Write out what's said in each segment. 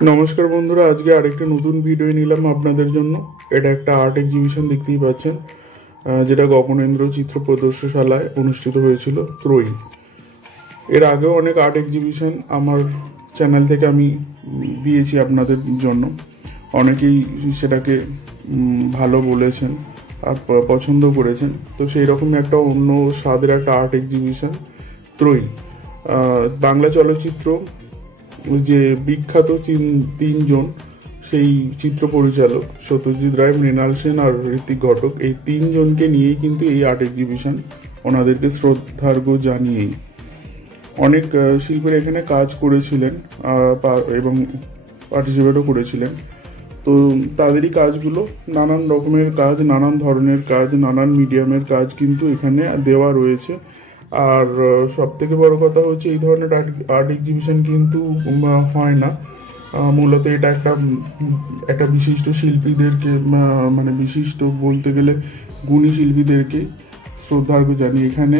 নমস্কার বন্ধুরা, আজকে আরেকটা নতুন ভিডিও নিলাম আপনাদের জন্য। এটা একটা আর্ট এক্সিবিশন দেখতেই পাচ্ছেন, যেটা গগনেন্দ্র চিত্র প্রদর্শনশালায় অনুষ্ঠিত হয়েছিল ত্রয়ী। এর আগেও অনেক আর্ট এক্সিবিশন আমার চ্যানেল থেকে আমি দিয়েছি আপনাদের জন্য। অনেকেই সেটাকে ভালো বলেছেন আর পছন্দ করেছেন। তো সেই রকম একটা অন্য স্বাদের একটা আর্ট এক্সিবিশন ত্রয়ী। বাংলা চলচ্চিত্র যে বিখ্যাত তিনজন, সেই চিত্র পরিচালক সত্যজিৎ রায়, মৃণাল সেন আর ঋত্বিক ঘটক, এই তিনজনকে নিয়েই কিন্তু এই আর্ট এক্সিবিশন। ওনাদেরকে শ্রদ্ধার্ঘ্য জানিয়েই অনেক শিল্পীরা এখানে কাজ করেছিলেন এবং পার্টিসিপেটও করেছিলেন। তো তাদেরই কাজগুলো, নানান রকমের কাজ, নানান ধরনের কাজ, নানান মিডিয়ামের কাজ কিন্তু এখানে দেওয়া রয়েছে। আর সব থেকে বড় কথা হচ্ছে, এই ধরনের আর্ট এক্সিবিশন কিন্তু হয় না। মূলত এটা একটা বিশিষ্ট শিল্পীদেরকে, মানে বিশিষ্ট বলতে গেলে গুণী শিল্পীদেরকে শ্রদ্ধার্ঘ্য জানিয়ে এখানে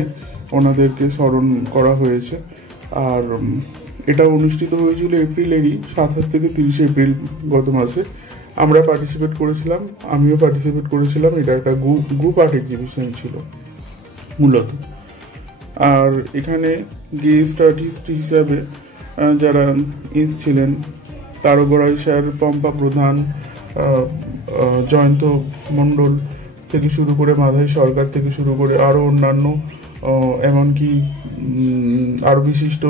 ওনাদেরকে স্মরণ করা হয়েছে। আর এটা অনুষ্ঠিত হয়েছিল এপ্রিলেরই 27 থেকে 30 এপ্রিল গত মাসে। আমরা পার্টিসিপেট করেছিলাম, আমিও পার্টিসিপেট করেছিলাম। এটা একটা গ্রুপ আর্ট এক্সিবিশন ছিল মূলত। আর এখানে গেস্ট আর্টিস্ট হিসাবে যারা এসেছিলেন, তারকগড়াই স্যার, পম্পা প্রধান, জয়ন্ত মণ্ডল থেকে শুরু করে মাধাই সরকার থেকে শুরু করে আরও অন্যান্য, এমনকি আরও বিশিষ্ট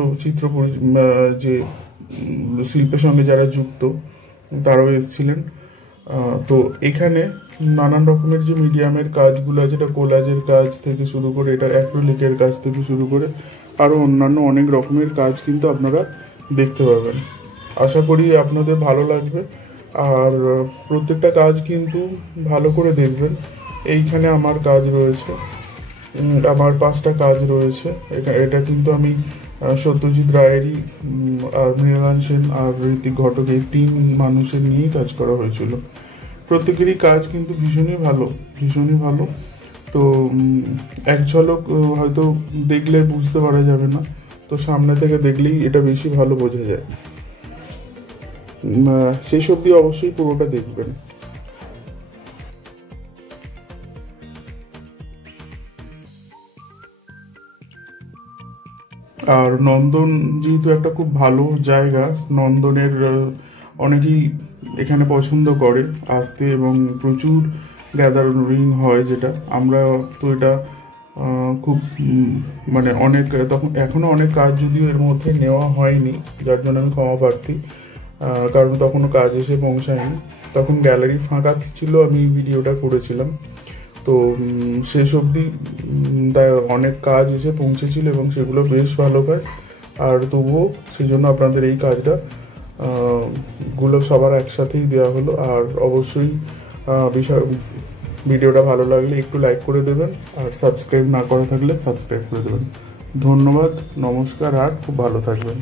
যে শিল্পের সঙ্গে যারা যুক্ত তারাও এসেছিলেন। তো এখানে নানান রকমের যে মিডিয়ামের কাজগুলো, যেটা কোলাজের কাজ থেকে শুরু করে, এটা অ্যাক্রিলিকের কাজ থেকে শুরু করে আরও অন্যান্য অনেক রকমের কাজ কিন্তু আপনারা দেখতে পাবেন। আশা করি আপনাদের ভালো লাগবে। আর প্রত্যেকটা কাজ কিন্তু ভালো করে দেখবেন। এইখানে আমার কাজ রয়েছে, আমার 5টা কাজ রয়েছে। এটা কিন্তু আমি সত্যজিৎ রায়েরই আর মৃণাল সেন আর ঋত্বিক ঘটক, এই 3 মানুষের নিয়েই কাজ করা হয়েছিল। প্রত্যেকেরই কাজ কিন্তু ভীষণই ভালো। তো এক ঝলক হয়তো দেখলে বুঝতে পারা যাবে না, তো সামনে থেকে দেখলেই এটা বেশি ভালো বোঝা যায়। শেষ অবধি অবশ্যই পুরোটা দেখবেন। আর নন্দন যেহেতু একটা খুব ভালো জায়গা, নন্দনের অনেকেই এখানে পছন্দ করে আসতে এবং প্রচুর গ্যাদারিং হয়, যেটা আমরা তো এটা খুব মানে অনেক, তখন এখনও অনেক কাজ যদিও এর মধ্যে নেওয়া হয়নি, যার জন্য আমি ক্ষমা প্রার্থী, কারণ তখনও কাজ এসে পৌঁছায়নি। তখন গ্যালারি ফাঁকা ছিল, আমি ভিডিওটা করেছিলাম। তো শেষ অবধি তাই অনেক কাজ এসে পৌঁছেছিল এবং সেগুলো বেশ ভালো কাজ। আর তবুও সেই জন্য আপনাদের এই কাজটা গুলো সবার একসাথেই দেওয়া হলো। আর অবশ্যই ভিডিওটা ভালো লাগলে একটু লাইক করে দেবেন, আর সাবস্ক্রাইব না করে থাকলে সাবস্ক্রাইব করে দেবেন। ধন্যবাদ, নমস্কার, আর খুব ভালো থাকবেন।